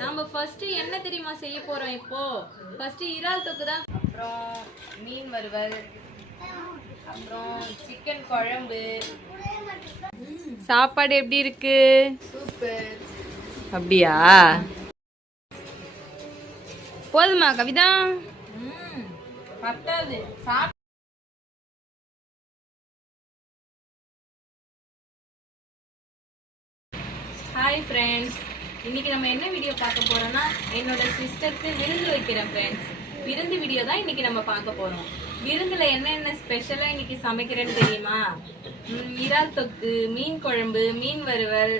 நாம ஃபர்ஸ்ட் என்ன தெரியுமா செய்ய போறோம் இப்போ? ஃபர்ஸ்ட் இறால் தொக்கு தான். அப்புறம் மீன் வறுவல், அப்புறம் சிக்கன் குழம்பு. சாப்பாடு எப்படி இருக்கு? சூப்பர். அப்படியா? போதுமா கவிதா? பத்தாது. ஹாய் ஃப்ரெண்ட்ஸ், இன்னைக்கு நம்ம என்ன வீடியோ பார்க்க போறோம்னா என்னோட சிஸ்டருக்கு விருந்து வைக்கிறேன் ஃப்ரெண்ட்ஸ். விருந்து வீடியோ தான் இன்னைக்கு நம்ம பார்க்க போறோம். விருந்துல என்னென்ன ஸ்பெஷலா இன்னைக்கு சமைக்கிறேன்னு தெரியுமா? இறால் தொக்கு, மீன் குழம்பு, மீன் வறுவல்,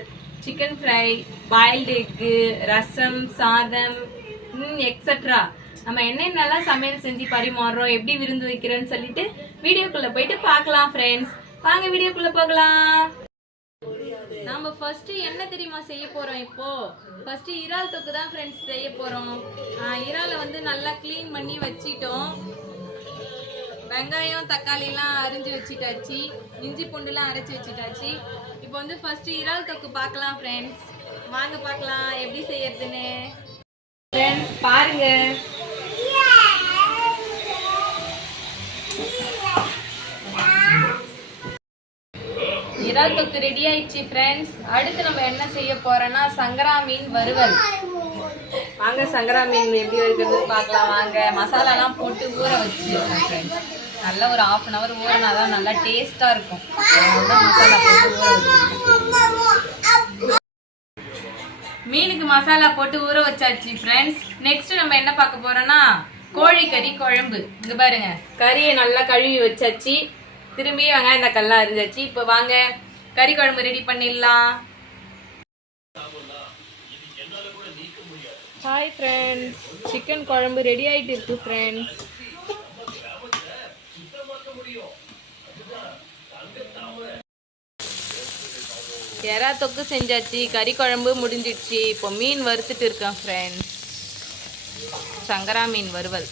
சிக்கன் ஃப்ரை, பாயில்டு எக்கு, ரசம், சாதம், எக்ஸட்ரா. நம்ம என்னென்னலாம் சமையல் செஞ்சு பரிமாறுறோம், எப்படி விருந்து வைக்கிறேன்னு சொல்லிட்டு வீடியோக்குள்ள போயிட்டு பார்க்கலாம் ஃப்ரெண்ட்ஸ். வாங்க வீடியோக்குள்ள போகலாம். நாம ஃபர்ஸ்ட் என்ன தெரியுமா செய்ய போறோம் இப்போ? ஃபர்ஸ்ட் இறால் தொக்கு தான் ஃப்ரெண்ட்ஸ் செய்ய போறோம். இறாலை வந்து நல்லா க்ளீன் பண்ணி வச்சிட்டோம். வெங்காயம் தக்காளி எல்லாம் அரிஞ்சு வச்சிட்டாச்சு, இஞ்சி பூண்டுலாம் அரைச்சி வச்சிட்டாச்சு. இப்போ வந்து ஃபர்ஸ்ட் இறால் தொக்கு பார்க்கலாம் ஃப்ரெண்ட்ஸ். வாங்க பார்க்கலாம் எப்படி செய்யறதுன்னு. ஃப்ரெண்ட்ஸ் பாருங்க, இறால் தொக்கு ரெடி ஆயிடுச்சு ஃப்ரெண்ட்ஸ். அடுத்து நம்ம என்ன செய்ய போறோம்னா சங்கரா மீன் வறுவல். வாங்க சங்கரா மீன் எப்படி வைக்கிறது பார்க்கலாம் வாங்க. மசாலாலாம் போட்டு ஊற வச்சிருக்கோம் ஃப்ரெண்ட்ஸ். நல்லா ஒரு 1/2 hour ஊறினாதான் நல்லா டேஸ்டா இருக்கும். மசாலா போட்டு ஊற வச்சிருக்கோம். மீனுக்கு மசாலா போட்டு ஊற வச்சாச்சு ஃப்ரெண்ட்ஸ். நெக்ஸ்ட் நம்ம என்ன பார்க்க போறோம்னா கோழி கறி குழம்பு. இங்க பாருங்க, கறியை நல்லா கழுவி வச்சாச்சு. திரும்பி வெங்காயம் தக்காளிலாம் அரிஞ்சாச்சு. இப்போ வாங்க கறி குழம்பு ரெடி பண்ணிடலாம். ஹாய் ஃப்ரெண்ட்ஸ், சிக்கன் குழம்பு ரெடி ஆகிட்டு இருக்கு ஃப்ரெண்ட்ஸ். எறா தொக்கு செஞ்சாச்சு, கறி குழம்பு முடிஞ்சிடுச்சு. இப்போ மீன் வறுத்துட்டு இருக்கேன் ஃப்ரெண்ட்ஸ். சங்கரா மீன் வறுவல்.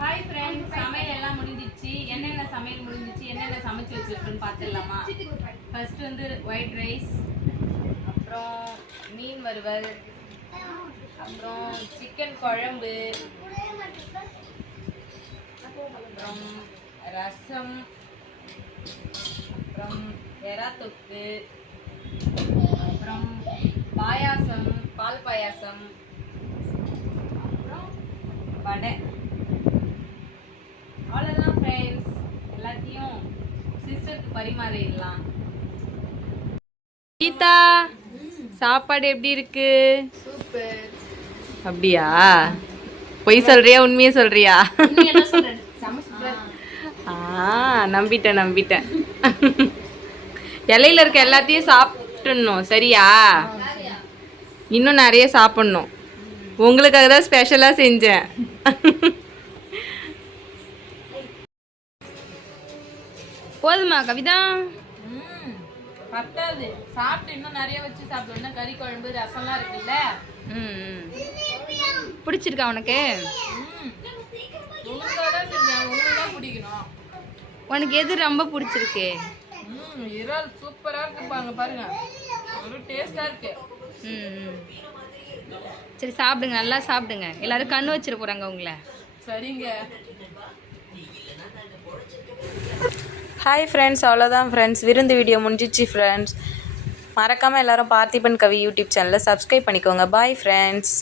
ஹாய் ஃப்ரெண்ட்ஸ், சமையல் எல்லாம் முடிஞ்சிச்சு. என்னென்ன சமையல் முடிஞ்சிச்சு, என்னென்ன சமைச்சு வச்சிருக்குன்னு பார்த்துடலாமா? ஃபர்ஸ்ட் வந்து ஒயிட் ரைஸ், அப்புறம் மீன் வறுவல், அப்புறம் சிக்கன் குழம்பு, அப்புறம் ரசம், அப்புறம் எறா தொக்கு, அப்புறம் பாயாசம், பால் பாயாசம், அப்புறம் வடை. அவ்வளோதான் ஃப்ரெண்ட்ஸ். எல்லாத்தையும் சிஸ்டருக்கு பரிமாறிடலாம். கீதா, சாப்பாடு எப்படி இருக்கு? சூப்பர். அப்படியா? பொய் சொல்றியா உண்மையே சொல்றியா? நம்பிட்டேன். இலையில இருக்க எல்லாத்தையும் சாப்பிட்டுணும் சரியா? இன்னும் நிறைய சாப்பிடணும். உங்களுக்காக தான் ஸ்பெஷலாக செஞ்சேன். போதுமா கவிதா? பத்தாது. சாப்பிட்டு இன்னும் நிறைய வச்சு சாப்பிடணும். கறி குழம்பு ரசம்லாம் இருக்குல்ல. பிடிச்சிருக்கா உனக்கு? உனக்கு எது ரொம்ப பிடிச்சிருக்கு? இறால் சூப்பரா இருக்கு பாருங்க, ஒரு டேஸ்டா இருக்கு. சரி சாப்பிடுங்க, நல்லா சாப்பிடுங்க. எல்லாரும் கண்ணு வச்சிட போறாங்க உங்களை. சரிங்க. ஹாய் ஃப்ரெண்ட்ஸ், அவ்வளோதான் ஃப்ரெண்ட்ஸ். விருந்து வீடியோ முடிஞ்சிச்சு ஃப்ரெண்ட்ஸ். மறக்காமல் எல்லோரும் பார்த்திபன் கவி யூடியூப் சேனலை சப்ஸ்கிரைப் பண்ணிக்கோங்க. Bye friends.